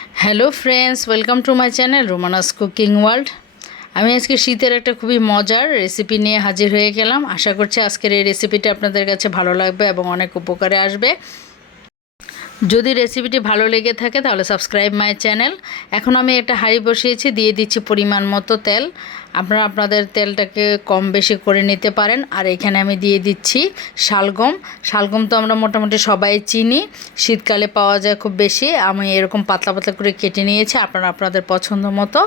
Hello friends, welcome to my channel Romana's cooking world. আমি আজকে শীতের একটা খুবই মজার রেসিপি নিয়ে হাজির হয়ে গেলাম। আশা করছি আজকের এই রেসিপিটা আপনাদের কাছে ভালো লাগবে এবং অনেক উপকারে আসবে। যদি রেসিপিটি ভালো লেগে থাকে তাহলে সাবস্ক্রাইব মাই চ্যানেল। এখন আমি একটা হাঁড়ি বসিয়েছি, দিয়ে দিচ্ছি পরিমাণ মতো তেল। আপনারা আপনাদের তেলটাকে কম বেশি করে নিতে পারেন। আর এখানে আমি দিয়ে দিচ্ছি শালগম। শালগম তো আমরা মোটামুটি সবাই চিনি, শীতকালে পাওয়া যায় খুব বেশি। আমি এরকম পাতলা পাতলা করে কেটে নিয়েছি, আপনারা আপনাদের পছন্দ মতো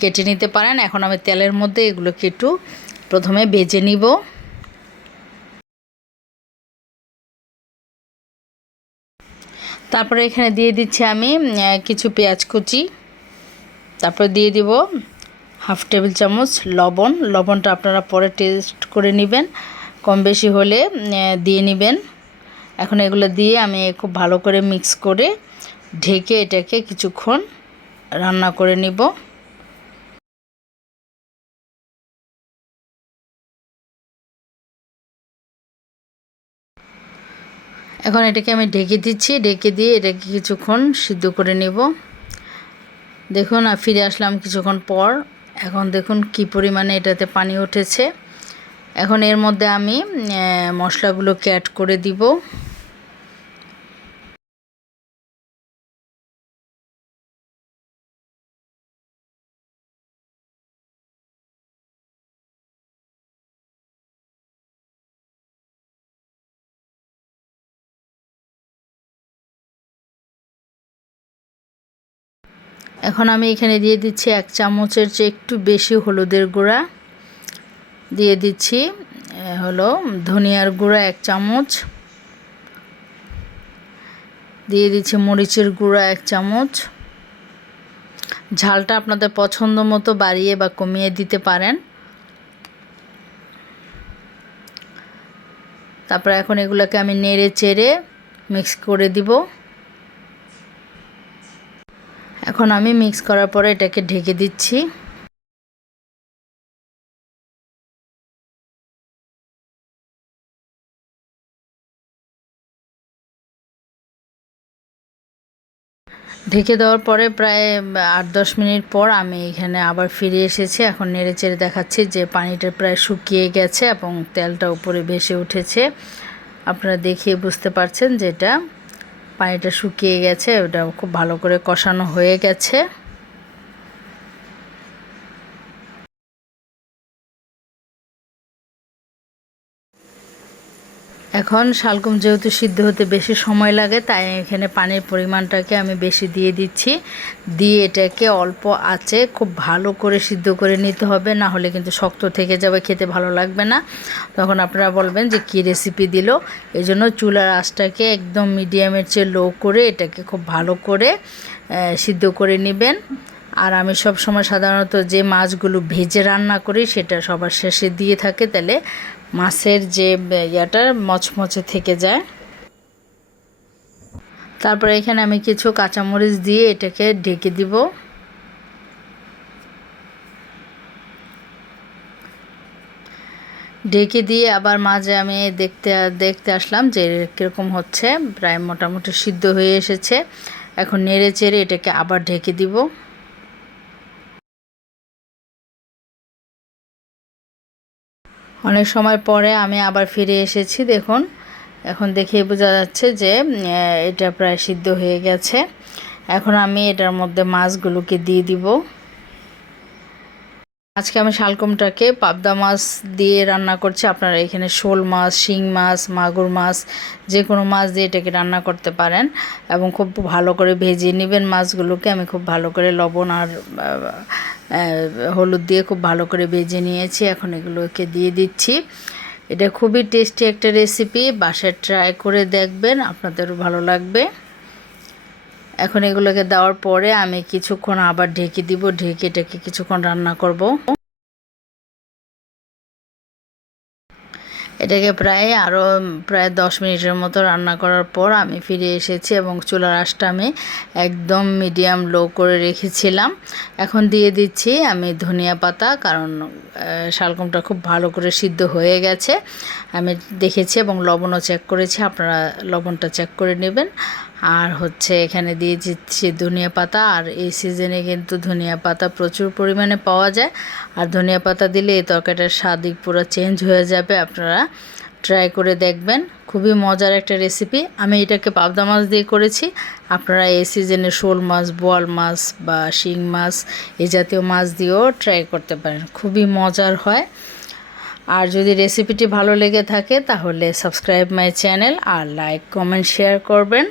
কেটে নিতে পারেন। এখন আমি তেলের মধ্যে এগুলোকে একটু প্রথমে ভেজে নিব। তারপরে এখানে দিয়ে দিচ্ছি আমি কিছু পেঁয়াজ কুচি। তারপরে দিয়ে দিব হাফ টেবিল চামচ লবণ। লবণটা আপনারা পরে টেস্ট করে নেবেন, কম বেশি হলে দিয়ে নেবেন। এখন এগুলো দিয়ে আমি খুব ভালো করে মিক্স করে ঢেকে এটাকে কিছুক্ষণ রান্না করে নিব। এখন এটাকে আমি ঢেকে দিচ্ছি, ঢেকে দিয়ে এটাকে কিছুক্ষণ সিদ্ধ করে নেব। দেখুন ফিরে আসলাম কিছুক্ষণ পর। এখন দেখুন কি পরিমাণে এটাতে পানি উঠেছে। এখন এর মধ্যে আমি মশলাগুলোকে অ্যাড করে দিব। এখন আমি এখানে দিয়ে দিচ্ছি 1 চামচের চেয়ে একটু বেশি হলুদের গুঁড়া, দিয়ে দিচ্ছি হলো ধনিয়ার গুঁড়া 1 চামচ, দিয়ে দিচ্ছি মরিচের গুঁড়া 1 চামচ। ঝালটা আপনাদের পছন্দ মতো বাড়িয়ে বা কমিয়ে দিতে পারেন। তারপর এখন এগুলোকে আমি নেড়ে চেড়ে মিক্স করে দিব। এখন আমি মিক্স করার পরে এটাকে ঢেকে দিচ্ছি। ঢেকে দেওয়ার পরে প্রায় 8-10 মিনিট পর আমি এখানে আবার ফিরে এসেছি। এখন নেড়ে চেড়ে দেখাচ্ছি যে পানিটা প্রায় শুকিয়ে গেছে এবং তেলটা উপরে ভেসে উঠেছে। আপনারা দেখিয়ে বুঝতে পারছেন যে এটা পানিটা শুকিয়ে গেছে, ওটা খুব ভালো করে কষানো হয়ে গেছে। এখন শালগম যেহেতু সিদ্ধ হতে বেশি সময় লাগে, তাই এখানে পানির পরিমাণটাকে আমি বেশি দিয়ে দিচ্ছি। দিয়ে এটাকে অল্প আঁচে খুব ভালো করে সিদ্ধ করে নিতে হবে, না হলে কিন্তু শক্ত থেকে যাবে, খেতে ভালো লাগবে না। তখন আপনারা বলবেন যে কী রেসিপি দিল। এই জন্য চুলার আঁচটাকে একদম মিডিয়ামের চেয়ে লো করে এটাকে খুব ভালো করে সিদ্ধ করে নেবেন। আর আমি সব সময় সাধারণত যে মাছগুলো ভেজে রান্না করি সেটা সবার শেষে দিয়ে থাকে, তাহলে মাছের যে ইয়াটা মচমচে থেকে যায়। তারপরে এখানে আমি কিছু কাঁচামরিচ দিয়ে এটাকে ঢেকে দিব। ঢেকে দিয়ে আবার মাঝে আমি দেখতে আসলাম যে কীরকম হচ্ছে, প্রায় মোটামুটি সিদ্ধ হয়ে এসেছে। এখন নেড়ে চেড়ে এটাকে আবার ঢেকে দিব। অনেক সময় পরে আমি আবার ফিরে এসেছি। দেখুন এখন দেখেই বোঝা যাচ্ছে যে এটা প্রায় সিদ্ধ হয়ে গেছে। এখন আমি এটার মধ্যে মাছগুলোকে দিয়ে দিব। আজকে আমি শালগমটাকে পাবদা মাছ দিয়ে রান্না করছি। আপনারা এখানে শোল মাছ, শিং মাছ, মাগুর মাছ, যে কোনো মাছ দিয়ে এটাকে রান্না করতে পারেন এবং খুব ভালো করে ভেজে নেবেন মাছগুলোকে। আমি খুব ভালো করে লবণ আর হলুদ দিয়ে খুব ভালো করে ভেজে নিয়েছি। এখন এগুলোকে দিয়ে দিচ্ছি। এটা খুবই টেস্টি একটা রেসিপি, বাসায় ট্রাই করে দেখবেন, আপনাদেরও ভালো লাগবে। এখন এগুলোকে দেওয়ার পরে আমি কিছুক্ষণ আবার ঢেকে দিব, ঢেকে এটাকে কিছুক্ষণ রান্না করব। এটাকে প্রায় 10 মিনিটের মতো রান্না করার পর আমি ফিরে এসেছি এবং চুলার আঁচটা আমি একদম মিডিয়াম লো করে রেখেছিলাম। এখন দিয়ে দিচ্ছি আমি ধনিয়া পাতা, কারণ শালগমটা খুব ভালো করে সিদ্ধ হয়ে গেছে আমি দেখেছি এবং লবণও চেক করেছি। আপনারা লবণটা চেক করে নেবেন। আর হচ্ছে এখানে দিয়ে দিচ্ছি ধনিয়া পাতা। আর এই সিজনে কিন্তু ধনিয়া পাতা প্রচুর পরিমাণে পাওয়া যায়, আর ধনিয়া পাতা দিলে এই তরকারিটার স্বাদই পুরো চেঞ্জ হয়ে যাবে। আপনারা ট্রাই করে দেখবেন, খুবই মজার একটা রেসিপি। আমি এটাকে পাবদা মাছ দিয়ে করেছি, আপনারা এই সিজনে শোল মাছ, বোয়াল মাছ বা শিং মাছ এই জাতীয় মাছ দিয়েও ট্রাই করতে পারেন, খুবই মজার হয়। আর যদি রেসিপিটি ভালো লেগে থাকে তাহলে সাবস্ক্রাইব মাই চ্যানেল আর লাইক কমেন্ট শেয়ার করবেন।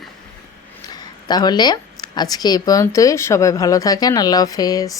তাহলে আজকে এই পর্যন্তই, সবাই ভালো থাকেন, আল্লাহ হাফেজ।